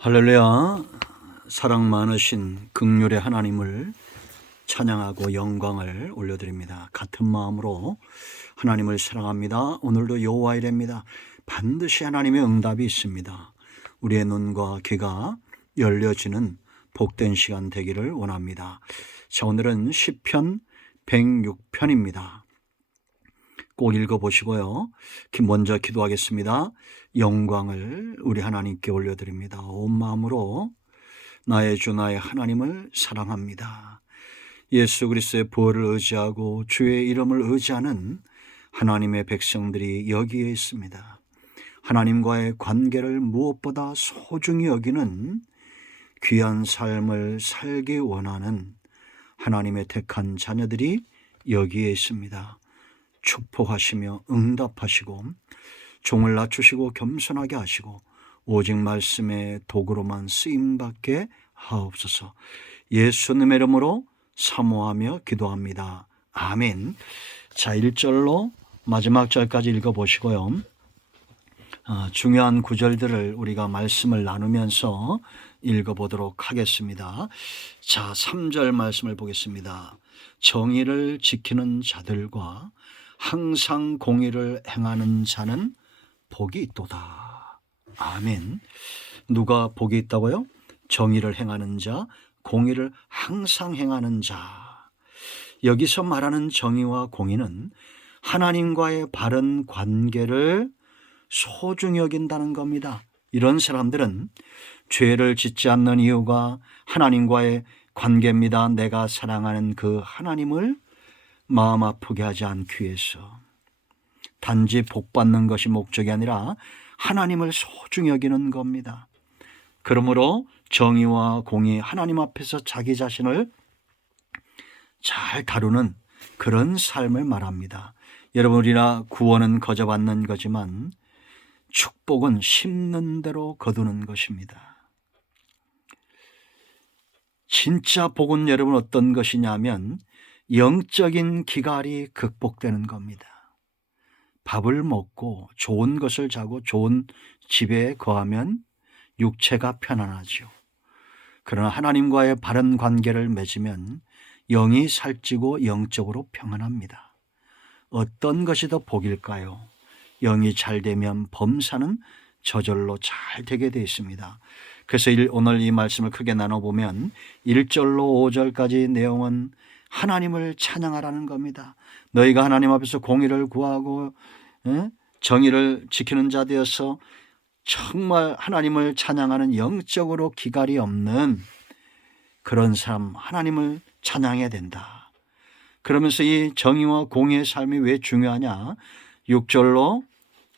할렐루야. 사랑 많으신 긍휼의 하나님을 찬양하고 영광을 올려드립니다. 같은 마음으로 하나님을 사랑합니다. 오늘도 여호와이랍니다. 반드시 하나님의 응답이 있습니다. 우리의 눈과 귀가 열려지는 복된 시간 되기를 원합니다. 자, 오늘은 시편 106편입니다. 꼭 읽어보시고요. 먼저 기도하겠습니다. 영광을 우리 하나님께 올려드립니다. 온 마음으로 나의 주 나의 하나님을 사랑합니다. 예수 그리스도의 부활을 의지하고 주의 이름을 의지하는 하나님의 백성들이 여기에 있습니다. 하나님과의 관계를 무엇보다 소중히 여기는 귀한 삶을 살기 원하는 하나님의 택한 자녀들이 여기에 있습니다. 축복하시며 응답하시고 종을 낮추시고 겸손하게 하시고 오직 말씀의 도구로만 쓰임받게 하옵소서. 예수님의 이름으로 사모하며 기도합니다. 아멘. 자, 1절로 마지막 절까지 읽어보시고요. 중요한 구절들을 우리가 말씀을 나누면서 읽어보도록 하겠습니다. 자, 3절 말씀을 보겠습니다. 정의를 지키는 자들과 항상 공의를 행하는 자는 복이 있도다. 아멘. 누가 복이 있다고요? 정의를 행하는 자, 공의를 항상 행하는 자. 여기서 말하는 정의와 공의는 하나님과의 바른 관계를 소중히 여긴다는 겁니다. 이런 사람들은 죄를 짓지 않는 이유가 하나님과의 관계입니다. 내가 사랑하는 그 하나님을 마음 아프게 하지 않기 위해서, 단지 복받는 것이 목적이 아니라 하나님을 소중히 여기는 겁니다. 그러므로 정의와 공의, 하나님 앞에서 자기 자신을 잘 다루는 그런 삶을 말합니다. 여러분, 우리나 구원은 거저받는 거지만 축복은 심는 대로 거두는 것입니다. 진짜 복은 여러분 어떤 것이냐면 영적인 기갈이 극복되는 겁니다. 밥을 먹고 좋은 것을 자고 좋은 집에 거하면 육체가 편안하죠. 그러나 하나님과의 바른 관계를 맺으면 영이 살찌고 영적으로 평안합니다. 어떤 것이 더 복일까요? 영이 잘 되면 범사는 저절로 잘 되게 되어 있습니다. 그래서 오늘 이 말씀을 크게 나눠보면 1절로 5절까지 내용은 하나님을 찬양하라는 겁니다. 너희가 하나님 앞에서 공의를 구하고 정의를 지키는 자 되어서 정말 하나님을 찬양하는 영적으로 기갈이 없는 그런 사람, 하나님을 찬양해야 된다. 그러면서 이 정의와 공의의 삶이 왜 중요하냐? 6절로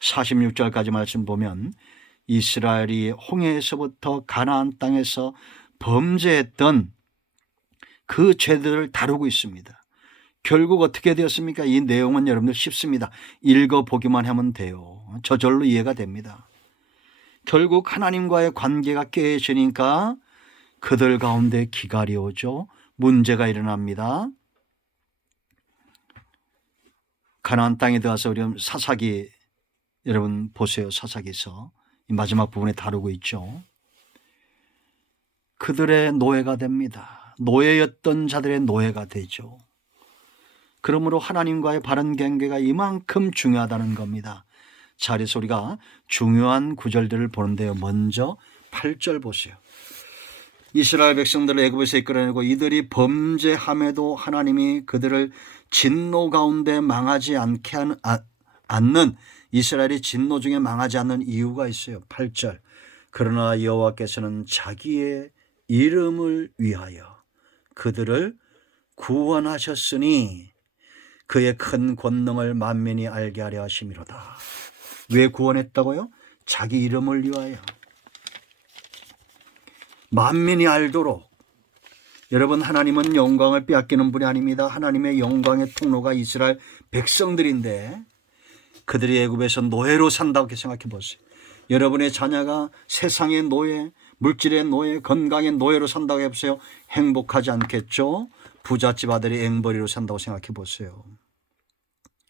46절까지 말씀 보면 이스라엘이 홍해에서부터 가나안 땅에서 범죄했던 그 죄들을 다루고 있습니다. 결국 어떻게 되었습니까? 이 내용은 여러분들 쉽습니다. 읽어보기만 하면 돼요. 저절로 이해가 됩니다. 결국 하나님과의 관계가 깨지니까 그들 가운데 기갈이 오죠. 문제가 일어납니다. 가나안 땅에 들어가서 우리 사사기 여러분 보세요. 사사기서 이 마지막 부분에 다루고 있죠. 그들의 노예가 됩니다. 노예였던 자들의 노예가 되죠. 그러므로 하나님과의 바른 관계가 이만큼 중요하다는 겁니다. 자, 그래서 우리가 중요한 구절들을 보는데요. 먼저 8절 보세요. 이스라엘 백성들을 애굽에서 이끌어내고 이들이 범죄함에도 하나님이 그들을 진노 가운데 망하지 않는, 이스라엘이 진노 중에 망하지 않는 이유가 있어요. 8절. 그러나 여호와께서는 자기의 이름을 위하여 그들을 구원하셨으니 그의 큰 권능을 만민이 알게 하려 하심이로다. 왜 구원했다고요? 자기 이름을 위하여. 만민이 알도록. 여러분, 하나님은 영광을 빼앗기는 분이 아닙니다. 하나님의 영광의 통로가 이스라엘 백성들인데 그들이 애굽에서 노예로 산다고 이렇게 생각해 보세요. 여러분의 자녀가 세상의 노예, 물질의 노예, 건강의 노예로 산다고 해보세요. 행복하지 않겠죠? 부잣집 아들이 앵벌이로 산다고 생각해 보세요.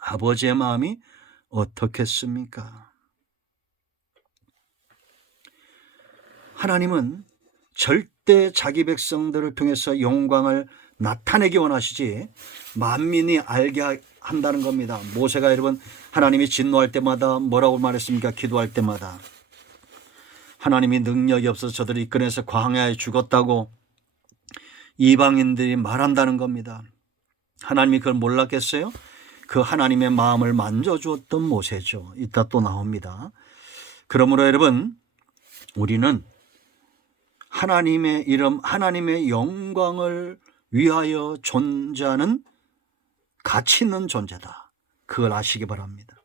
아버지의 마음이 어떻겠습니까? 하나님은 절대 자기 백성들을 통해서 영광을 나타내기 원하시지 만민이 알게 한다는 겁니다. 모세가 여러분 하나님이 진노할 때마다 뭐라고 말했습니까? 기도할 때마다 하나님이 능력이 없어서 저들을 이끌어내서 광야에 죽었다고 이방인들이 말한다는 겁니다. 하나님이 그걸 몰랐겠어요? 그 하나님의 마음을 만져주었던 모세죠. 이따 또 나옵니다. 그러므로 여러분 우리는 하나님의 이름, 하나님의 영광을 위하여 존재하는 가치 있는 존재다. 그걸 아시기 바랍니다.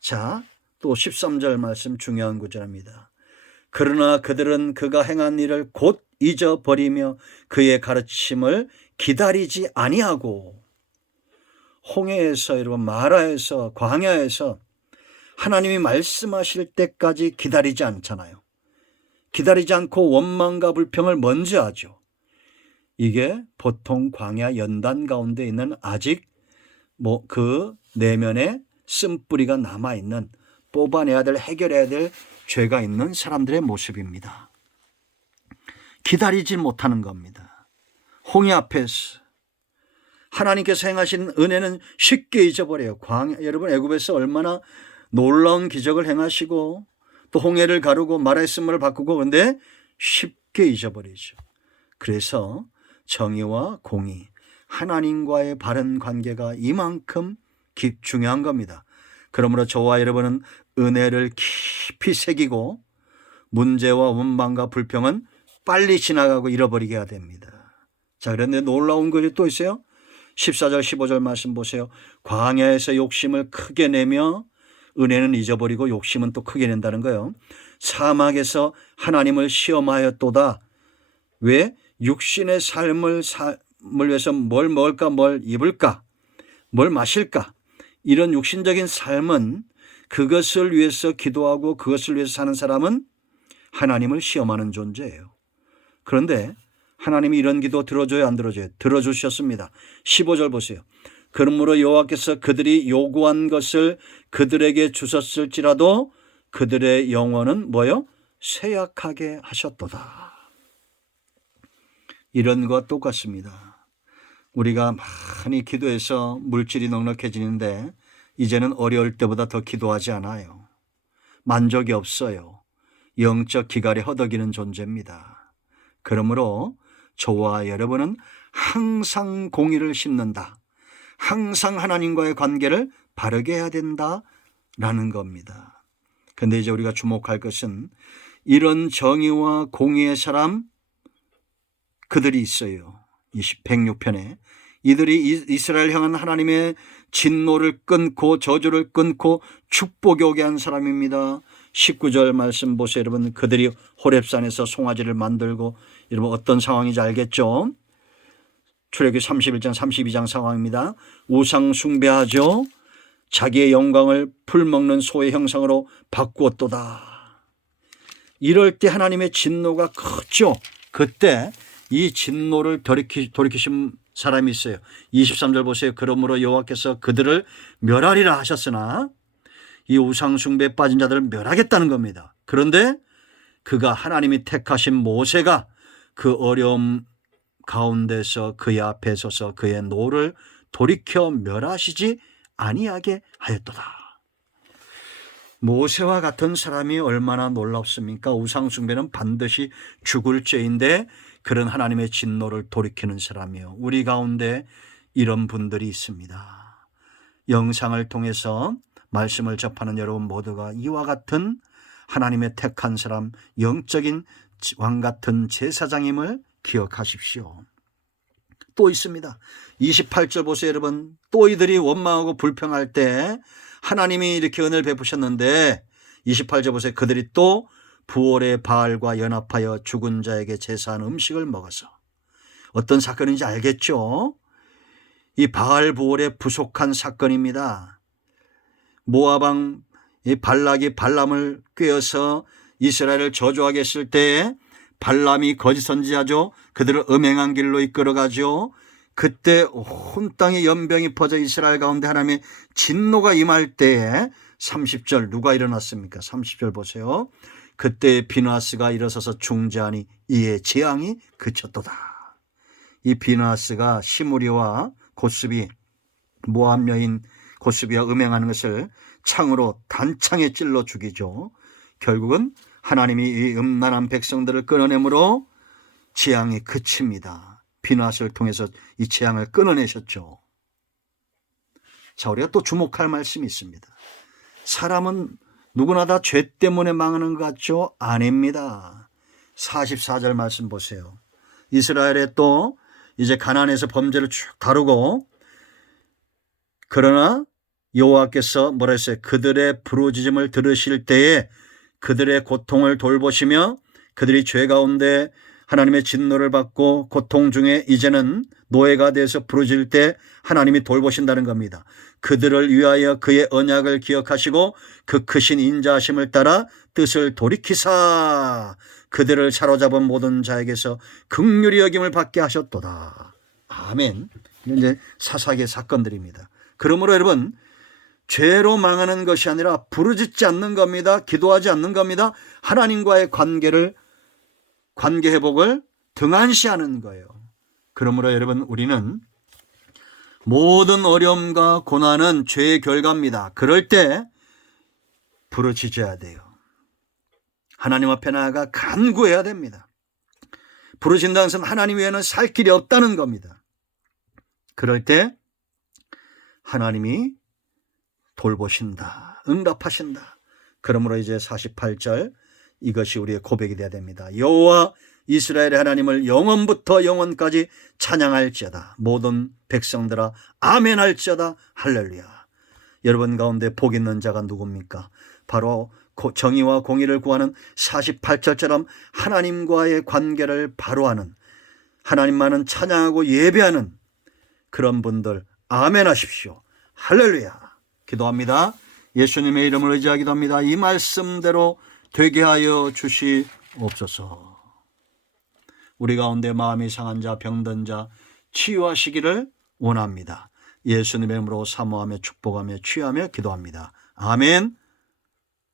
자, 또 13절 말씀 중요한 구절입니다. 그러나 그들은 그가 행한 일을 곧 잊어버리며 그의 가르침을 기다리지 아니하고 홍해에서 여러분 마라에서 광야에서 하나님이 말씀하실 때까지 기다리지 않잖아요. 기다리지 않고 원망과 불평을 먼저 하죠. 이게 보통 광야 연단 가운데 있는 아직 그 내면에 쓴뿌리가 남아있는 뽑아내야 될 해결해야 될 죄가 있는 사람들의 모습입니다. 기다리지 못하는 겁니다. 홍해 앞에서 하나님께서 행하신 은혜는 쉽게 잊어버려요. 여러분 애굽에서 얼마나 놀라운 기적을 행하시고 또 홍해를 가르고 마라의 쓴물을 바꾸고 그런데 쉽게 잊어버리죠. 그래서 정의와 공의, 하나님과의 바른 관계가 이만큼 중요한 겁니다. 그러므로 저와 여러분은 은혜를 깊이 새기고 문제와 원망과 불평은 빨리 지나가고 잃어버리게 해야 됩니다. 자, 그런데 놀라운 것이 또 있어요. 14절 15절 말씀 보세요. 광야에서 욕심을 크게 내며 은혜는 잊어버리고 욕심은 또 크게 낸다는 거예요. 사막에서 하나님을 시험하였도다. 왜? 육신의 삶을 위해서 뭘 먹을까, 뭘 입을까, 뭘 마실까, 이런 육신적인 삶은 그것을 위해서 기도하고 그것을 위해서 사는 사람은 하나님을 시험하는 존재예요. 그런데 하나님이 이런 기도 들어줘요, 안 들어줘요? 들어주셨습니다. 15절 보세요. 그러므로 여호와께서 그들이 요구한 것을 그들에게 주셨을지라도 그들의 영혼은 뭐요? 쇠약하게 하셨도다. 이런 것과 똑같습니다. 우리가 많이 기도해서 물질이 넉넉해지는데 이제는 어려울 때보다 더 기도하지 않아요. 만족이 없어요. 영적 기갈에 허덕이는 존재입니다. 그러므로 저와 여러분은 항상 공의를 심는다. 항상 하나님과의 관계를 바르게 해야 된다라는 겁니다. 그런데 이제 우리가 주목할 것은 이런 정의와 공의의 사람 그들이 있어요. 106편에 이들이 이스라엘 향한 하나님의 진노를 끊고 저주를 끊고 축복이 오게 한 사람입니다. 19절 말씀 보세요. 여러분 그들이 호렙산에서 송아지를 만들고 여러분 어떤 상황인지 알겠죠? 출애굽기 31장 32장 상황입니다. 우상 숭배하죠. 자기의 영광을 풀먹는 소의 형상으로 바꾸었도다. 이럴 때 하나님의 진노가 크죠. 그때 이 진노를 돌이키신 사람이 있어요. 23절 보세요. 그러므로 여호와께서 그들을 멸하리라 하셨으나 이 우상 숭배에 빠진 자들을 멸하겠다는 겁니다. 그런데 그가 하나님이 택하신 모세가 그 어려움 가운데서 그의 앞에 서서 그의 노를 돌이켜 멸하시지 아니하게 하였도다. 모세와 같은 사람이 얼마나 놀랍습니까? 우상 숭배는 반드시 죽을 죄인데 그런 하나님의 진노를 돌이키는 사람이요. 우리 가운데 이런 분들이 있습니다. 영상을 통해서 말씀을 접하는 여러분 모두가 이와 같은 하나님의 택한 사람, 영적인 왕 같은 제사장임을 기억하십시오. 또 있습니다. 28절 보세요, 여러분. 또 이들이 원망하고 불평할 때 하나님이 이렇게 은혜를 베푸셨는데 28절 보세요. 그들이 또 부올의 바알과 연합하여 죽은 자에게 제사한 음식을 먹어서 어떤 사건인지 알겠죠? 이 바알 부올의 부속한 사건입니다. 모압 왕 발락이 발람을 꾀어서 이스라엘을 저주하게 했을 때에 발람이 거짓 선지자죠. 그들을 음행한 길로 이끌어가죠. 그때 온 땅에 연병이 퍼져 이스라엘 가운데 하나님의 진노가 임할 때에 30절 누가 일어났습니까? 30절 보세요. 그때 비나스가 일어서서 중재하니 이에 재앙이 그쳤도다. 이 비나스가 시므리와 곱습이 모압 여인 곱습이와 음행하는 것을 창으로 단창에 찔러 죽이죠. 결국은 하나님이 이 음란한 백성들을 끊어내므로 재앙이 그칩니다. 비나스를 통해서 이 재앙을 끊어내셨죠. 자, 우리가 또 주목할 말씀이 있습니다. 사람은 누구나 다 죄 때문에 망하는 것 같죠? 아닙니다. 44절 말씀 보세요. 이스라엘에 또 이제 가나안에서 범죄를 쭉 다루고, 그러나 여호와께서 뭐라 했어요? 그들의 부르짖음을 들으실 때에 그들의 고통을 돌보시며 그들이 죄 가운데 하나님의 진노를 받고 고통 중에 이제는 노예가 돼서 부르짖을 때 하나님이 돌보신다는 겁니다. 그들을 위하여 그의 언약을 기억하시고 그 크신 인자하심을 따라 뜻을 돌이키사 그들을 사로잡은 모든 자에게서 긍휼히 여김을 받게 하셨도다. 아멘. 이건 이제 사사기의 사건들입니다. 그러므로 여러분, 죄로 망하는 것이 아니라 부르짖지 않는 겁니다. 기도하지 않는 겁니다. 하나님과의 관계 회복을 등한시하는 거예요. 그러므로 여러분, 우리는 모든 어려움과 고난은 죄의 결과입니다. 그럴 때 부르짖어야 돼요. 하나님 앞에 나아가 간구해야 됩니다. 부르짖는다는 것은 하나님 외에는 살 길이 없다는 겁니다. 그럴 때 하나님이 돌보신다, 응답하신다. 그러므로 이제 48절, 이것이 우리의 고백이 되어야 됩니다. 여호와 이스라엘의 하나님을 영원부터 영원까지 찬양할지어다. 모든 백성들아 아멘 할지어다. 할렐루야. 여러분 가운데 복 있는 자가 누굽니까? 바로 정의와 공의를 구하는 48절처럼 하나님과의 관계를 바로 하는, 하나님만은 찬양하고 예배하는 그런 분들 아멘 하십시오. 할렐루야. 기도합니다. 예수님의 이름을 의지하기도 합니다. 이 말씀대로 되게 하여 주시옵소서. 우리 가운데 마음이 상한 자, 병든 자 치유하시기를 원합니다. 예수님의 이름으로 사모하며 축복하며 취하며 기도합니다. 아멘.